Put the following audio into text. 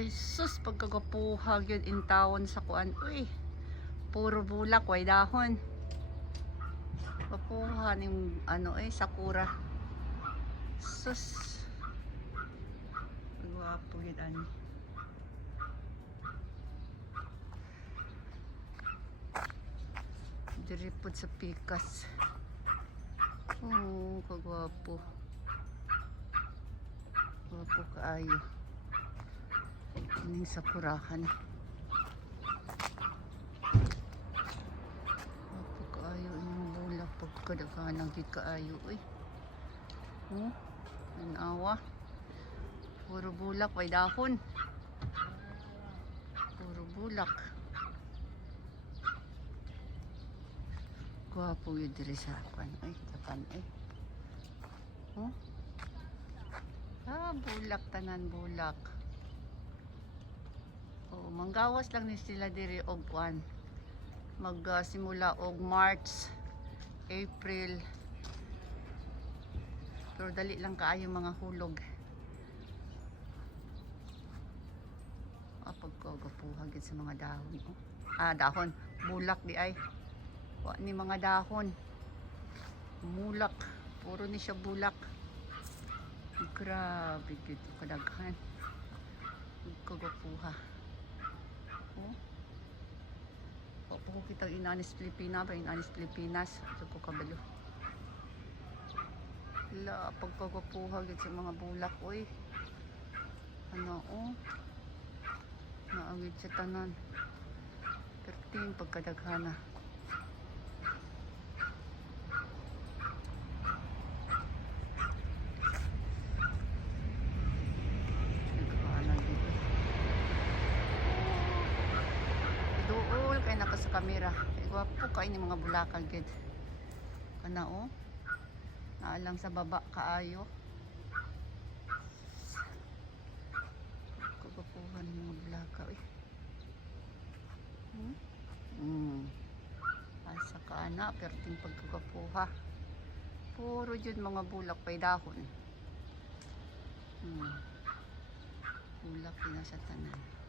Ay sus, pagkagapuhag yun in town sa kuan. Uy, puro bulak, way dahon. Gapuhan yung ano sakura. Sus. Gwapo yun ani. Diripod sa pikas. Oh, kagwapo. Gwapo kaayo. Ining sakurahan. Gwapo kaayo ining bulak pagkadaghanang gid kaayo oy. Oh, awa. Puro bulak, way dahon. Puro bulak. Gwapo yun diri sa pan ay tapan ay. Oh. Bulak tanan bulak. Oh, manggawas lang ni sila diri og kuan. Magsimula og March, April. Pero dali lang kaayo mga hulog. Pagkagapuhag sa mga dahon. Oh. Dahon, bulak di ay. Wa ni mga dahon. Mulak, puro ni siya bulak. Grabe gito kadaghan. Kagapuha. Oh. Wa po kita inanis Pilipina ba inanis Pilipinas sa ko kabalo. La pagkagapuha gid sa mga bulak oy. Ano oh. Naawid sa tanan. Perting pagkadaghana. Duol kay naka sa kamera. Gwapo kay ni mga bulakal gid. Kana oh. Naalang sa baba kaayo. Kagapuhan ng mga bulaka eh. Asa ka ana perting pagkagapuha. Puro jud mga bulak pay dahon. Bulak na sa tanan.